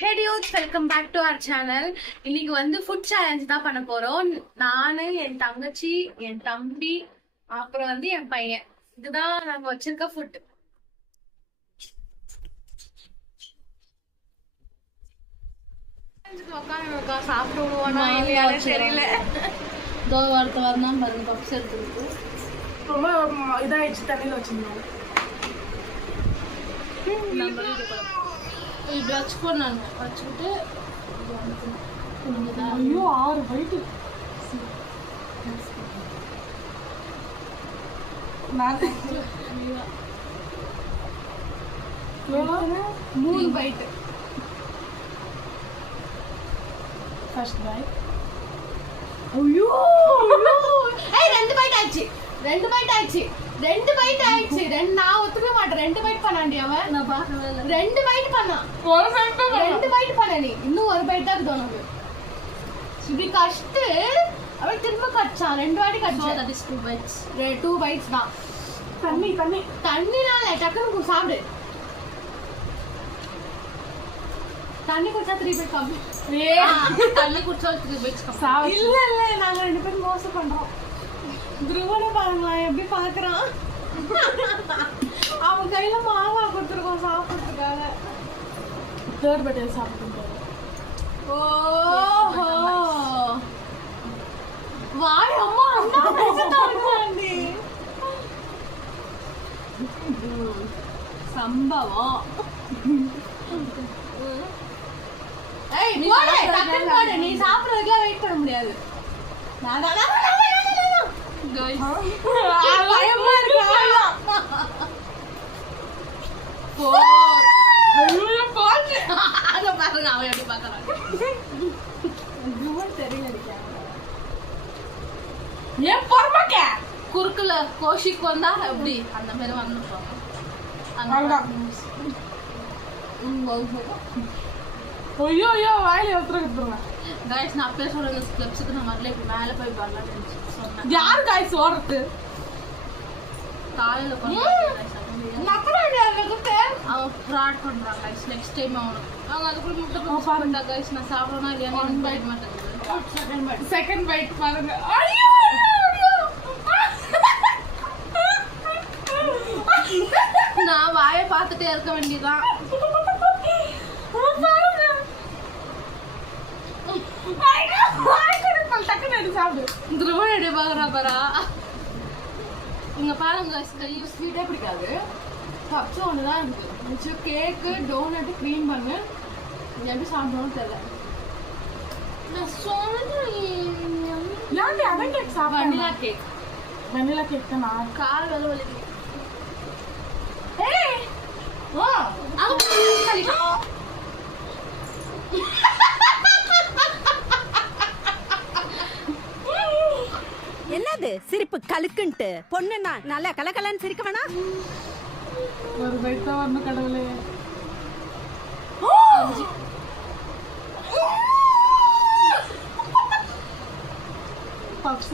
Hey dudes, welcome back to our channel. இன்னைக்கு வந்து food challenge தான் பண்ண போறோம். நானு, என் தங்கச்சி, என் தம்பி, அப்புறம் வந்து என் பையன். இதுதான் நாங்க வச்சிருக்க ஃபுட். உட்காந்து சாப்பிடுவோம் இல்லையானே தெரியல. வாரத்தை வரணும் பாருங்க. பப்ஸ் எடுத்துருக்கு ரொம்ப இதாகிடுச்சு. தண்ணியில் வச்சுருந்தோம். ட்ரக்ஸ் பண்ணாங்க வச்சுக்கிட்டு ஐயோ 6 பைட்டு 3 பைட்டு. First byte. ஐயோ 2 பைட் ஆச்சு. 2 பைட் ஆச்சு. நான் ஒத்துக்க மாட்டேன். 2 பைட் பண்ணாண்டி அவன். நான் பார்க்கவே இல்லை. 2 பைட் பண்ணான். 2 பைட் பண்ண நீ. இன்னும் 1 பைட் தான் தோணுது. இப்படி கஷ்டு அவன் திரும்ப கடிச்சான். 2 வாட்டி கடிச்சான். that is 2 bites. 2 bites தான். தண்ணினால டக்குனு சாப்பிடு. தண்ணி குடிச்சா 3 bites கம்மி. தண்ணி குடிச்சா 3 bites இல்ல நாங்க 2 பேரும் மோசம் பண்றோம். துருவனை பாருங்களா எப்படி பாக்குறான். அவன் கையில மாவா கொடுத்துருக்கோம் சாப்பிட்றதுக்காக. தேர்ட் பைட் சாப்பிட்டு ஓஹோ வாய் அம்மா அண்ணா பேசிட்டாண்டி. சம்பவம். ஏய் போடு டக்குனு போடு. நீ சாப்பிடுறதுக்குலாம் வெயிட் பண்ண முடியாது. பயமா இருக்கு. அதை பாருங்க அவன் எப்படி பார்க்கறான். ஏன் பொறுமைக்க குறுக்குல கோஷிக்கு வந்தா எப்படி அந்த மாதிரி வந்துருப்பாங்க. ஐயோ ஐயோ வாயில எடுத்துருங்க. கைஸ் நான் அப்பயே சொல்றேன் ஸ்டெப்ஸுக்கு நான் வரல. இப்படி மேலே போய் வரலாம்னு சொன்னேன். யார் காய்ஸ் ஓடுறது? காலையில் அவன் ஃப்ராட் பண்றான் கைஸ். நெக்ஸ்ட் டைம் அவனுக்கு அவங்க அதுக்குள்ள முட்டை பாருங்க கைஸ். நான் சாப்பிடணும் இல்லையா பைட் மாட்டேங்குது. செகண்ட் பைட் பாருங்க. நான் வாயை பார்த்துட்டே இருக்க வேண்டியதான். துருவனடி பாக்குறா பாரா. இங்க பாருங்க ஸ்வீட்டே பிடிக்காது. பப்ஸ் ஒண்ணுதான் இருக்கு. மிச்சம் கேக்கு, டோனட், க்ரீம் பண்ணு. எப்படி சாப்பிடணும்னு தெரியல. நான் சொன்னேன் அதான் கேக் சாப்பிட. Vanilla cake. வெண்ணிலா கேக் தான் நான் கால் வேலை வலிக்கு. என்னது சிரிப்பு கலுக்குன்ட்டு? பொண்ணுன்னா நல்லா கலகலன்னு சிரிக்க வேணா? ஒரு பைட் தான் வரணும் கடவுளே. Puffs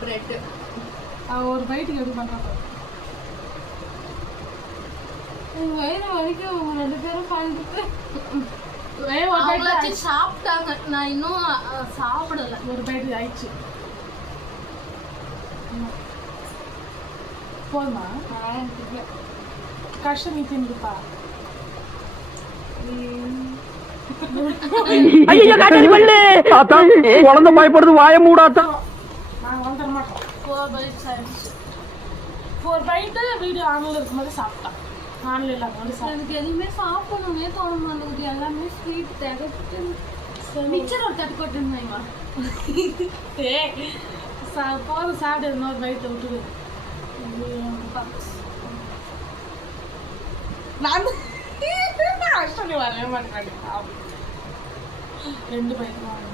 bread. ஒரு பைட்டுக்கு எப்படி பண்றாங்க? வயிறு வலிக்க 2 பேரும் பண்ணிட்டு அவங்களாச்சும் சாப்பிட்டாங்க. நான் இன்னும் சாப்பிடல. ஒரு பைட்டு ஆயிடுச்சு. போதுமா? கஷ்டம் நீ தின்னுப்பா. ஐயோ காட்டடி பண்ணு தாத்தா. குழந்தை பயப்படுது, வாய மூடாத்தா. நாங்கள் வந்து தர மாட்டோம். 4 bites ஆயிடுச்சு. 4 பைட்டு வீடியோ ஆன்ல இருக்கும்போது சாப்பிட்டான். ஆன்ல இல்லாம எனக்கு எதுவுமே சாப்பிடணுமே தோண மாட்டேங்குது. எல்லாமே ஸ்வீட் திகட்டு. மிச்சர் ஒரு தட்டு கொட்டுருந்தாங்க. போதும் சாப்பிட்டு இன்னொரு பைட்டை விட்டுது. நான் சொல்லி வரவே மாட்டேன். 2 பைட்டு தான்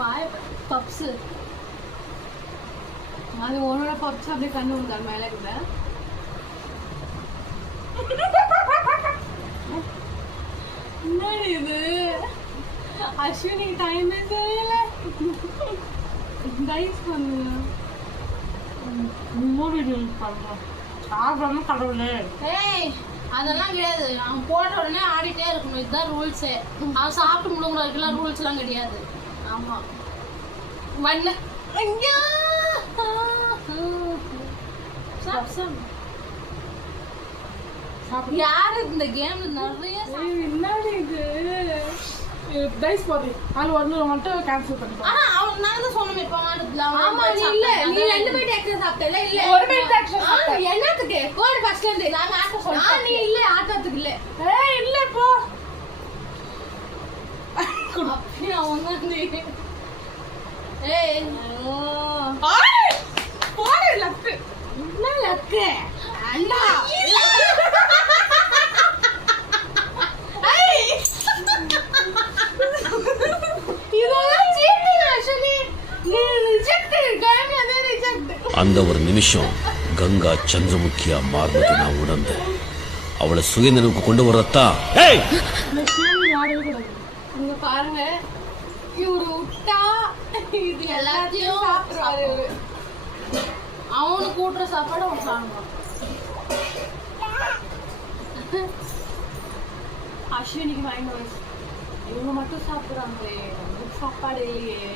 வாய பப்ஸு. அது உன்னோட பப்ஸ் அப்படியே கண்ணு விடுதாரு மேலே கூட. என்னடி இது? அஸ்வினி டைமே தெரியல. டைஸ் பண்ணுங்க. 3 வீடியோ பண்றோம். சாப்பிடாம கடவுளே. ஏய் அதெல்லாம் கிடையாது. அவன் போட்ட உடனே ஆடிட்டே இருக்கணும். இதுதான் ரூல்ஸே. அவன் சாப்பிட்டு முழுங்குற வரைக்கும் ரூல்ஸ் எல்லாம் கிடையாது. ஆமா வண்ண ஐயா யாரு இந்த கேம்ல நிறைய என்னடி இது டைஸ் போடு. அது ஒண்ணு மட்டும் கேன்சல் பண்ணிப்போம். ஆனா அவன் நான் தான் சொன்னேன் இப்ப மாட்டதுல. ஆமா நீ இல்ல நீ 2 பைட் எக்ஸ்ட்ரா சாப்பிட்டல இல்ல ஒரு பைட் எக்ஸ்ட்ரா சாப்பிட்டேன். என்னத்துக்கு போடு ஃபர்ஸ்ட்ல இருந்து நாங்க ஆட்ட சொல்றோம். நீ இல்ல ஆட்டத்துக்கு இல்ல. ஏய் இல்ல போ. அப்படி அவன் தான் ஏய் போடு லக்கு. என்ன லக்கு அண்ணா இதெல்லாம் சீட்டிங் ஆக்சுவலி. நீ ரிஜெக்ட் கேம்ல அதே ரிஜெக்ட். அந்த ஒரு நிமிஷம் கங்கா சந்திரமுகியா மாறினதை நான் உணர்ந்தேன். அவளை சுயநினைவுக்கு கொண்டு வரத்தான். இந்த கேம் யாரவே கூடாது. இங்க பாருங்க இவரு விட்டா இது எல்லாத்தையும் சாப்பிடுறாரு இவரு. அவனுக்கு கூட்டுற சாப்பாடு அவன் சாப்பிடுவான். அஸ்வினிக்கு -1. இவங்க மட்டும் சாப்பிடுறாங்களே நமக்கு சாப்பாடு இல்லையே.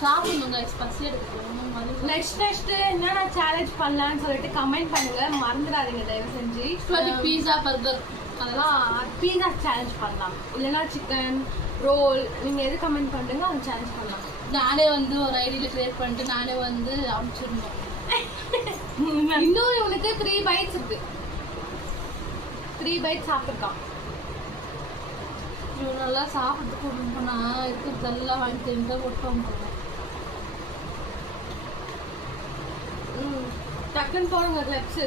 சாப்பிடணுங்க பசி எடுக்கணும். நெக்ஸ்ட் என்னென்ன சேலஞ்ச் பண்ணலாம்னு சொல்லிட்டு கமெண்ட் பண்ணுங்க. மறந்துடாதீங்க தயவு செஞ்சு. பீஸா பர்கர் அதெல்லாம் பீஸா சேலஞ்ச் பண்ணலாம், இல்லைன்னா சிக்கன் ரோல். நீங்க எது கமெண்ட் பண்ணுங்க அவங்க சேலஞ்ச் பண்ணலாம். நானே வந்து ஒரு ஐடியில கிரியேட் பண்ணிட்டு நானே வந்து அனுப்பிச்சிருந்தோம். இன்னும் இவனுக்கு 3 bites இருக்கு. 3 bites சாப்பிட்டுருக்கான். இவன் நல்லா சாப்பிட்டு போனா இருக்கிறதெல்லாம் வாங்கி தெரிஞ்சா ஒட்டம் போடுவோம். டக்குன்னு போடுங்க கிளப்ஸ்.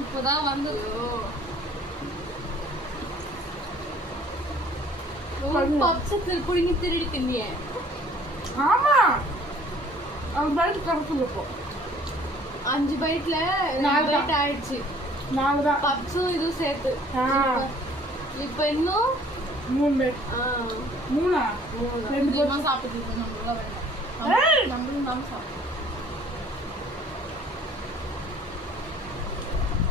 இப்பதான் வந்து பப்ஸ் புடிங்கி திருடி தின்னிய. ஆமா அவன் பைட் கரெக்ட் இப்போ 5 பைட்ல 4 பைட் ஆயிடுச்சு. 4 தான் பப்ஸும் இதுவும் சேர்த்து. இப்ப இன்னும் 3 பைட். 3 கொஞ்சமா சாப்பிட்டு நம்மளால வேண்டாம். நம்மளும் தான் சாப்பிடுவோம்.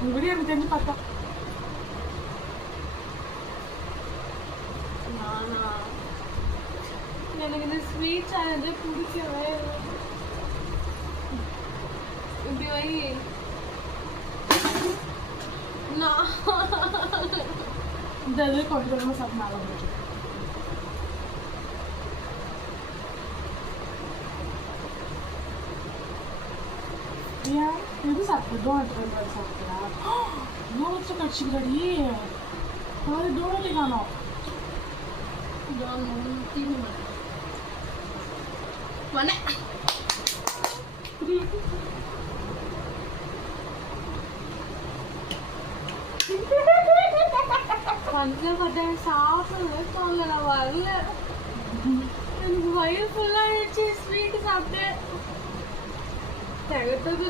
இந்த வீடியோ எனக்கு தெரிஞ்சு பார்த்தா எனக்கு இந்த ஸ்வீட் சேலஞ்சே பிடிக்கவே இல்லை. இப்படி வை. நான் இந்த இது கொஞ்சம் கொஞ்சமாக சாப்பிட்டு நல்லா போச்சு. ஏன் எது சாப்பிட்டு டோனட் சாப்பிட்டா டோனட்ஸும் கடிச்சிக்கிறாடி. அது டோனட்டே காணோம். பஞ்சப்பட்டேன் சாப்பிடவே தோணல. நான் வரல. எனக்கு வயிறு ஃபுல்லாகிடுச்சு. ஸ்வீட் சாப்பிட்டேன் திகட்டது.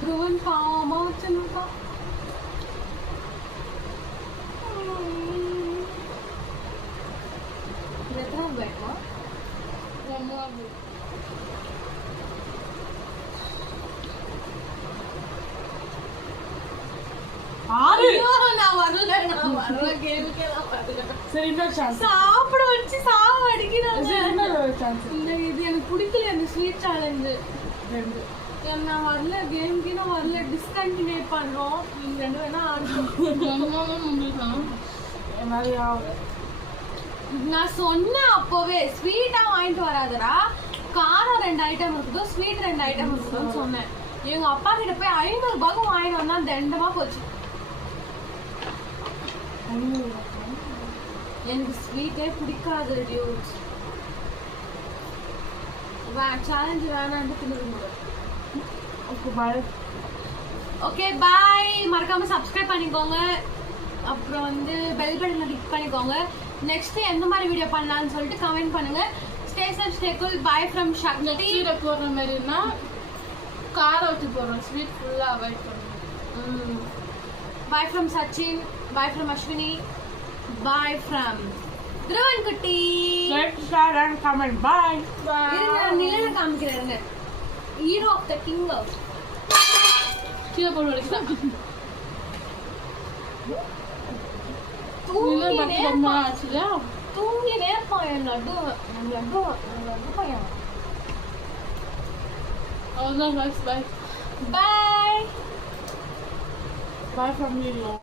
த்ருவன் பாவமா வச்சுருக்கான். எத்தனை பைட்மா? நான் வரல. கேள்விக்கே வரல. சரி இன்னொரு சான்ஸ் சாப்பிட வச்சு சாவ அடிக்கிறாங்க. இன்னொரு சான்ஸ். இந்த இது எனக்கு பிடிக்கல. அந்த ஸ்வீட் சேலஞ்சு 2 நான் வரல. கேம்க்கு நான் வரல. டிஸ்கண்டினியூ பண்றோம். நீங்க 2 வேணா நான் சொன்னேன் அப்போவே ஸ்வீட்டா வாங்கிட்டு வராதடா, காரம் 2 ஐட்டம் இருக்குதோ ஸ்வீட் 2 ஐட்டம் இருக்குதோன்னு சொன்னேன். எங்க அப்பா கிட்ட போய் 500 ரூபாய்க்கு வாங்கிட்டு வந்தா தண்டமா போச்சு. எனக்கு ஸ்வீட்டே பிடிக்காது. டியூட்ஸ் சேலஞ்சு வேணான்னு தின்னுடுங்க. Okay bye. மறக்காம சப்ஸ்கிரைப் பண்ணிக்கோங்க. அப்புறம் வந்து பெல் பட்டனை கிளிக் பண்ணிக்கோங்க. நெக்ஸ்ட் எந்த மாதிரி வீடியோ பண்ணலாம்னு சொல்லிட்டு கமெண்ட் பண்ணுங்க. Stay safe stay cool. Bye from Sakthi. கீரை போடுற மாதிரினா காரம் வச்சு போடுறோம், ஸ்வீட் ஃபுல்லாக அவாய்ட் பண்ணுவோம். Bye from Sachin. Bye from Ashwini. Bye from Thiruvan Kutti. Like share and comment. Bye இருங்க நிலன காமிக்கிறாருங்க. Hero of the king of கீரை போட்டு வடிக்கலாம். தூங்கினே பையன் லட்டு பையன். அவ்வளோதான், bye bye. Bye from you.